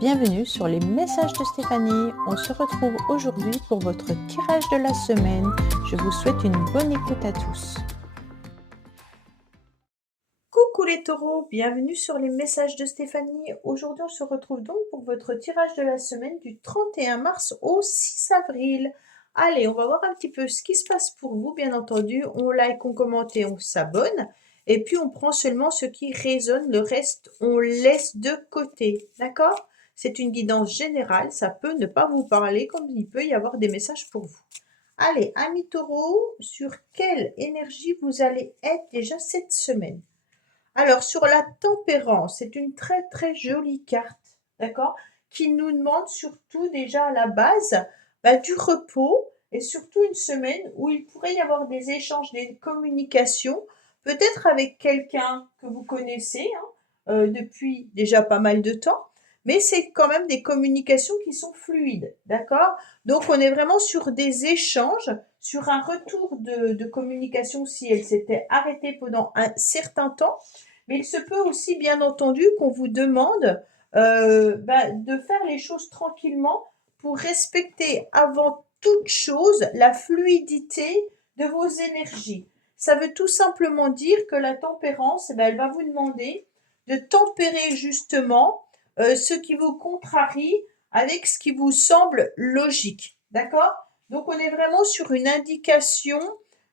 Bienvenue sur les messages de Stéphanie. On se retrouve aujourd'hui pour votre tirage de la semaine. Je vous souhaite une bonne écoute à tous. Coucou les taureaux, bienvenue sur les messages de Stéphanie. Aujourd'hui, on se retrouve donc pour votre tirage de la semaine du 31 mars au 6 avril. Allez, on va voir un petit peu ce qui se passe pour vous, bien entendu. On like, on commente et on s'abonne. Et puis, on prend seulement ce qui résonne. Le reste, on laisse de côté. D'accord? C'est une guidance générale. Ça peut ne pas vous parler comme il peut y avoir des messages pour vous. Allez, amis taureaux, sur quelle énergie vous allez être déjà cette semaine? Alors, sur la tempérance, c'est une très très jolie carte, d'accord, qui nous demande surtout déjà à la base du repos et surtout une semaine où il pourrait y avoir des échanges, des communications, peut-être avec quelqu'un que vous connaissez depuis déjà pas mal de temps, mais c'est quand même des communications qui sont fluides, d'accord? Donc, on est vraiment sur des échanges, sur un retour de communication si elle s'était arrêtée pendant un certain temps. Mais il se peut aussi, bien entendu, qu'on vous demande de faire les choses tranquillement pour respecter avant toute chose la fluidité de vos énergies. Ça veut tout simplement dire que la tempérance, elle va vous demander de tempérer justement ce qui vous contrarie avec ce qui vous semble logique. D'accord? Donc on est vraiment sur une indication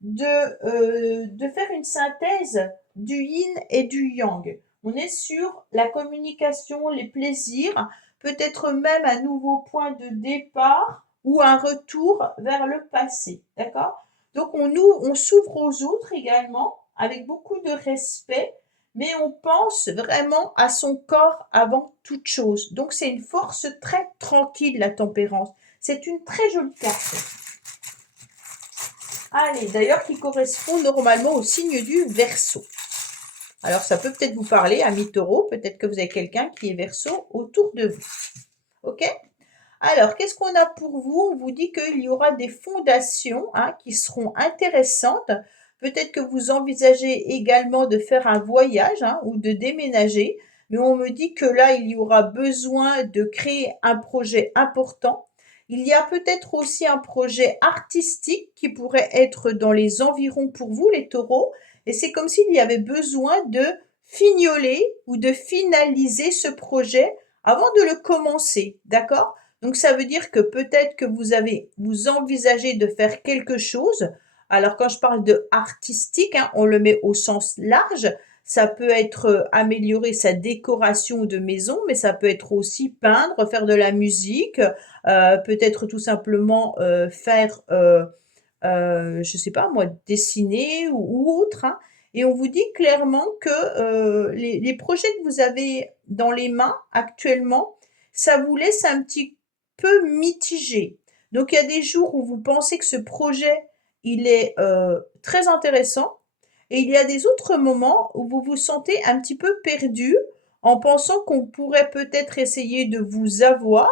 de faire une synthèse du yin et du yang. On est sur la communication, les plaisirs, peut-être même un nouveau point de départ ou un retour vers le passé. D'accord? Donc on s'ouvre aux autres également avec beaucoup de respect, mais on pense vraiment à son corps avant toute chose. Donc c'est une force très tranquille, la tempérance. C'est une très jolie carte. Allez, d'ailleurs qui correspond normalement au signe du Verseau. Alors ça peut peut-être vous parler, amis taureaux, peut-être que vous avez quelqu'un qui est Verseau autour de vous. Ok? Alors, qu'est-ce qu'on a pour vous? On vous dit qu'il y aura des fondations qui seront intéressantes. Peut-être que vous envisagez également de faire un voyage ou de déménager. Mais on me dit que là, il y aura besoin de créer un projet important. Il y a peut-être aussi un projet artistique qui pourrait être dans les environs pour vous, les taureaux. Et c'est comme s'il y avait besoin de fignoler ou de finaliser ce projet avant de le commencer. D'accord? Donc ça veut dire que peut-être que vous envisagez de faire quelque chose. Alors quand je parle de artistique, on le met au sens large. Ça peut être améliorer sa décoration de maison, mais ça peut être aussi peindre, faire de la musique, peut-être tout simplement faire, je sais pas moi, dessiner ou autre. Et on vous dit clairement que les projets que vous avez dans les mains actuellement, ça vous laisse un petit peu mitigé. Donc il y a des jours où vous pensez que ce projet, il est très intéressant et il y a des autres moments où vous vous sentez un petit peu perdu en pensant qu'on pourrait peut-être essayer de vous avoir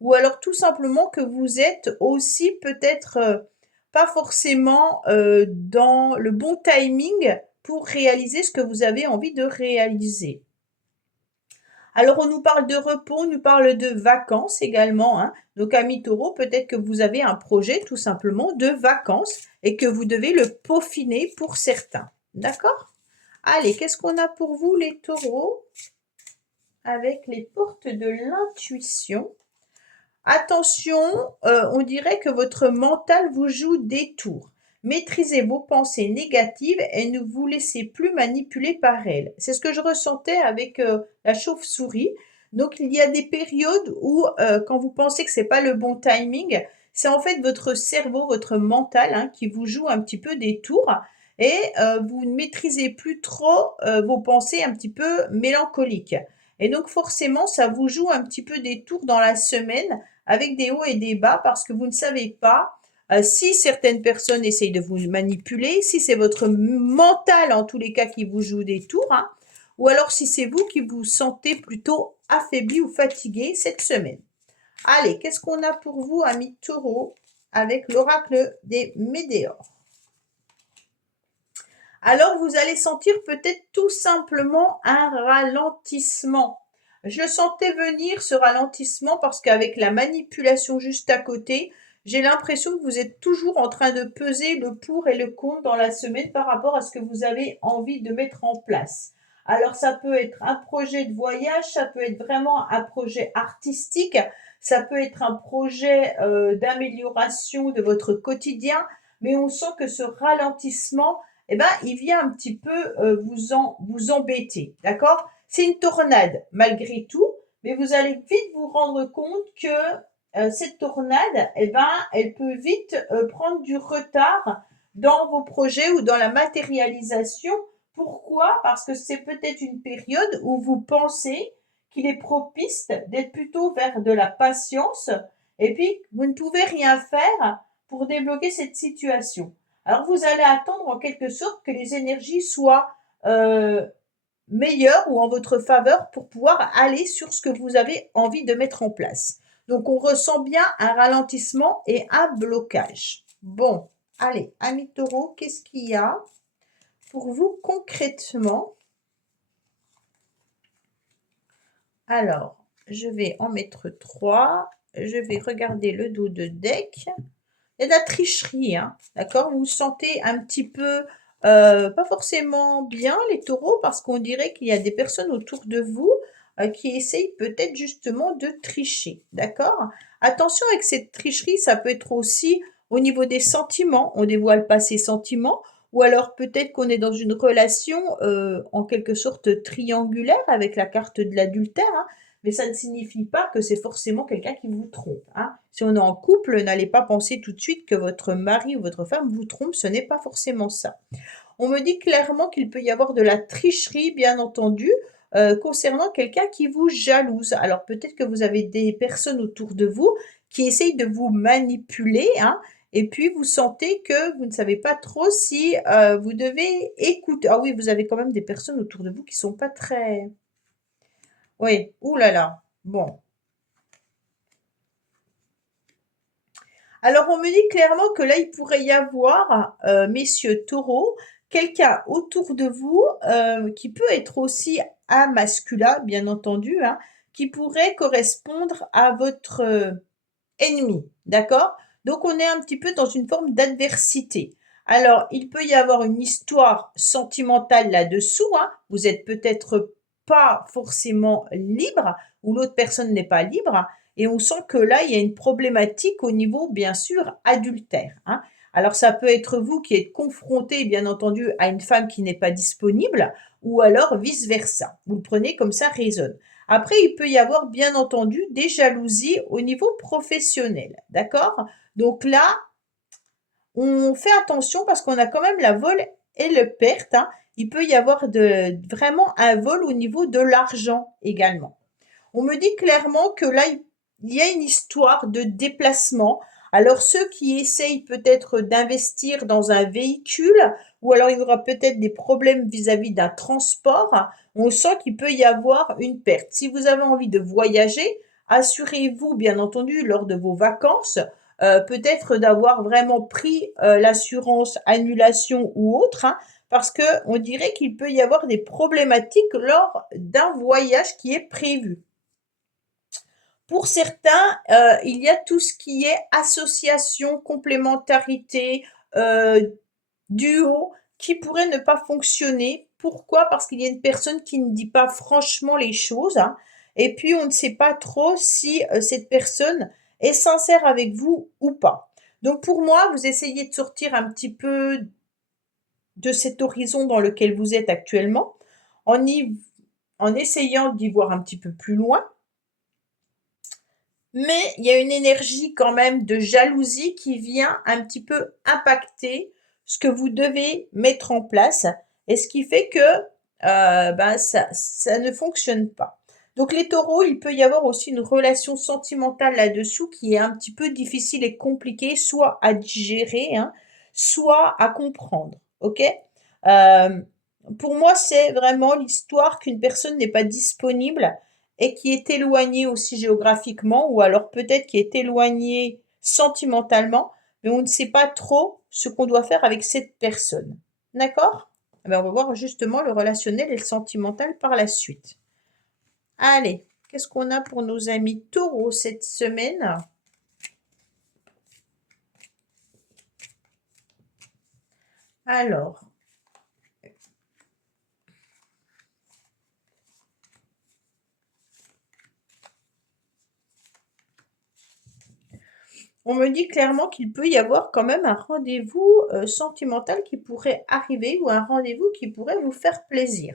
ou alors tout simplement que vous êtes aussi peut-être pas forcément dans le bon timing pour réaliser ce que vous avez envie de réaliser. Alors, on nous parle de repos, on nous parle de vacances également. Donc, amis taureaux, peut-être que vous avez un projet tout simplement de vacances et que vous devez le peaufiner pour certains. D'accord? Allez, qu'est-ce qu'on a pour vous, les taureaux, avec les portes de l'intuition? Attention, on dirait que votre mental vous joue des tours. Maîtrisez vos pensées négatives et ne vous laissez plus manipuler par elles. C'est ce que je ressentais avec la chauve-souris. Donc il y a des périodes où quand vous pensez que c'est pas le bon timing, c'est en fait votre cerveau, votre mental qui vous joue un petit peu des tours et vous ne maîtrisez plus trop vos pensées un petit peu mélancoliques. Et donc forcément, ça vous joue un petit peu des tours dans la semaine avec des hauts et des bas parce que vous ne savez pas si certaines personnes essayent de vous manipuler, si c'est votre mental en tous les cas qui vous joue des tours, ou alors si c'est vous qui vous sentez plutôt affaibli ou fatigué cette semaine. Allez, qu'est-ce qu'on a pour vous, amis taureaux, avec l'oracle des météores? Alors, vous allez sentir peut-être tout simplement un ralentissement. Je le sentais venir, ce ralentissement, parce qu'avec la manipulation juste à côté, j'ai l'impression que vous êtes toujours en train de peser le pour et le contre dans la semaine par rapport à ce que vous avez envie de mettre en place. Alors ça peut être un projet de voyage, ça peut être vraiment un projet artistique, ça peut être un projet d'amélioration de votre quotidien, mais on sent que ce ralentissement, eh ben, il vient un petit peu vous embêter, d'accord? C'est une tornade malgré tout, mais vous allez vite vous rendre compte que cette tornade, eh ben, elle peut vite prendre du retard dans vos projets ou dans la matérialisation. Pourquoi? Parce que c'est peut-être une période où vous pensez qu'il est propice d'être plutôt vers de la patience et puis vous ne pouvez rien faire pour débloquer cette situation. Alors vous allez attendre en quelque sorte que les énergies soient meilleures ou en votre faveur pour pouvoir aller sur ce que vous avez envie de mettre en place. Donc on ressent bien un ralentissement et un blocage. Bon, allez, amis taureaux, qu'est-ce qu'il y a pour vous concrètement? Alors, je vais en mettre 3. Je vais regarder le dos de deck. Il y a de la tricherie, hein, d'accord? Vous vous sentez un petit peu pas forcément bien, les taureaux, parce qu'on dirait qu'il y a des personnes autour de vous qui essayent peut-être justement de tricher, d'accord? Attention avec cette tricherie, ça peut être aussi au niveau des sentiments. On dévoile pas ses sentiments, ou alors peut-être qu'on est dans une relation en quelque sorte triangulaire avec la carte de l'adultère, hein, mais ça ne signifie pas que c'est forcément quelqu'un qui vous trompe, hein. Si on est en couple, n'allez pas penser tout de suite que votre mari ou votre femme vous trompe, ce n'est pas forcément ça. On me dit clairement qu'il peut y avoir de la tricherie, bien entendu, concernant quelqu'un qui vous jalouse. Alors peut-être que vous avez des personnes autour de vous qui essayent de vous manipuler, hein, et puis vous sentez que vous ne savez pas trop si vous devez écouter. Ah oui, vous avez quand même des personnes autour de vous qui sont pas très... Oui, ouh là là. Bon. Alors, on me dit clairement que là, il pourrait y avoir, messieurs taureaux, quelqu'un autour de vous qui peut être aussi un masculin, bien entendu, hein, qui pourrait correspondre à votre ennemi, d'accord? Donc, on est un petit peu dans une forme d'adversité. Alors, il peut y avoir une histoire sentimentale là-dessous, hein. Vous êtes peut-être pas forcément libre, ou l'autre personne n'est pas libre, et on sent que là, il y a une problématique au niveau, bien sûr, adultère, hein. Alors, ça peut être vous qui êtes confronté, bien entendu, à une femme qui n'est pas disponible, ou alors vice-versa. Vous le prenez comme ça résonne. Après, il peut y avoir, bien entendu, des jalousies au niveau professionnel, d'accord? Donc là, on fait attention parce qu'on a quand même la vol et le perte, hein. Il peut y avoir vraiment un vol au niveau de l'argent également. On me dit clairement que là, il y a une histoire de déplacement. Alors ceux qui essayent peut-être d'investir dans un véhicule, ou alors il y aura peut-être des problèmes vis-à-vis d'un transport, on sent qu'il peut y avoir une perte. Si vous avez envie de voyager, assurez-vous bien entendu lors de vos vacances, peut-être d'avoir vraiment pris l'assurance annulation ou autre, hein, parce que on dirait qu'il peut y avoir des problématiques lors d'un voyage qui est prévu. Pour certains, il y a tout ce qui est association, complémentarité, duo, qui pourrait ne pas fonctionner. Pourquoi? Parce qu'il y a une personne qui ne dit pas franchement les choses, hein, et puis on ne sait pas trop si cette personne est sincère avec vous ou pas. Donc pour moi, vous essayez de sortir un petit peu de cet horizon dans lequel vous êtes actuellement, en, en essayant d'y voir un petit peu plus loin. Mais il y a une énergie quand même de jalousie qui vient un petit peu impacter ce que vous devez mettre en place et ce qui fait que ben ça ne fonctionne pas. Donc les taureaux, il peut y avoir aussi une relation sentimentale là-dessous qui est un petit peu difficile et compliquée, soit à digérer, hein, soit à comprendre. Ok? Euh, pour moi, c'est vraiment l'histoire qu'une personne n'est pas disponible et qui est éloigné aussi géographiquement, ou alors peut-être qui est éloigné sentimentalement, mais on ne sait pas trop ce qu'on doit faire avec cette personne. D'accord? Eh bien, on va voir justement le relationnel et le sentimental par la suite. Allez, Qu'est-ce qu'on a pour nos amis taureaux cette semaine? Alors, on me dit clairement qu'il peut y avoir quand même un rendez-vous sentimental qui pourrait arriver ou un rendez-vous qui pourrait vous faire plaisir.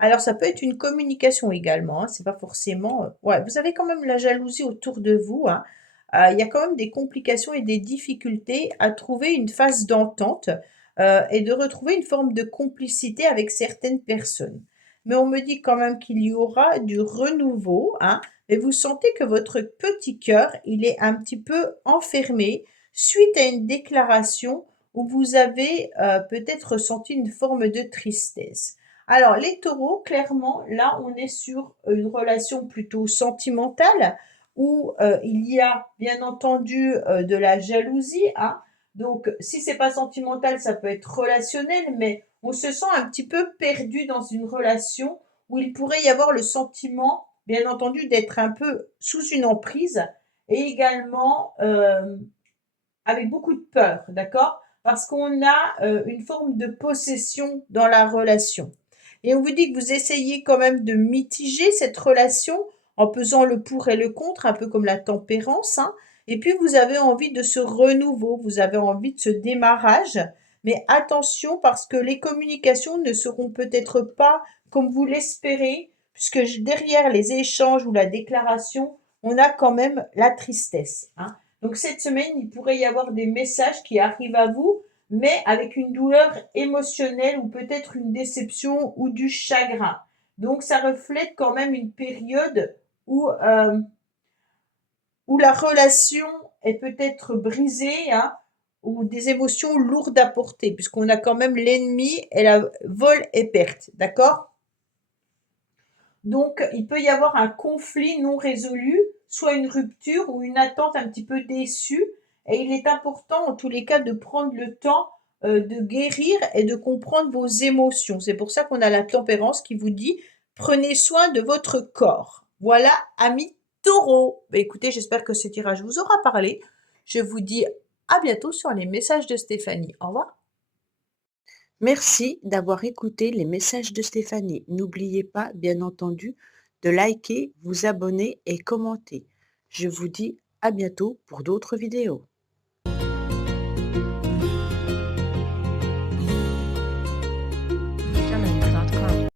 Alors, ça peut être une communication également, hein, c'est pas forcément. Ouais, vous avez quand même la jalousie autour de vous, hein. Il y a quand même des complications et des difficultés à trouver une phase d'entente et de retrouver une forme de complicité avec certaines personnes. Mais on me dit quand même qu'il y aura du renouveau, hein, et vous sentez que votre petit cœur, il est un petit peu enfermé suite à une déclaration où vous avez peut-être ressenti une forme de tristesse. Alors, les taureaux, clairement, là, on est sur une relation plutôt sentimentale où il y a bien entendu de la jalousie, hein. Donc, si c'est pas sentimental, ça peut être relationnel, mais on se sent un petit peu perdu dans une relation où il pourrait y avoir le sentiment, bien entendu, d'être un peu sous une emprise et également avec beaucoup de peur, d'accord? Parce qu'on a une forme de possession dans la relation. Et on vous dit que vous essayez quand même de mitiger cette relation en pesant le pour et le contre, un peu comme la tempérance, hein. Et puis vous avez envie de ce renouveau, vous avez envie de ce démarrage. Mais attention parce que les communications ne seront peut-être pas comme vous l'espérez, puisque derrière les échanges ou la déclaration, on a quand même la tristesse, hein. Donc cette semaine, il pourrait y avoir des messages qui arrivent à vous, mais avec une douleur émotionnelle ou peut-être une déception ou du chagrin. Donc ça reflète quand même une période où la relation est peut-être brisée, hein, ou des émotions lourdes à porter, puisqu'on a quand même l'ennemi et la vol et perte, d'accord? Donc, il peut y avoir un conflit non résolu, soit une rupture ou une attente un petit peu déçue. Et il est important, en tous les cas, de prendre le temps de guérir et de comprendre vos émotions. C'est pour ça qu'on a la tempérance qui vous dit, prenez soin de votre corps. Voilà, amis taureaux. Bah, écoutez, j'espère que ce tirage vous aura parlé. Je vous dis à bientôt sur les messages de Stéphanie. Au revoir. Merci d'avoir écouté les messages de Stéphanie. N'oubliez pas, bien entendu, de liker, vous abonner et commenter. Je vous dis à bientôt pour d'autres vidéos.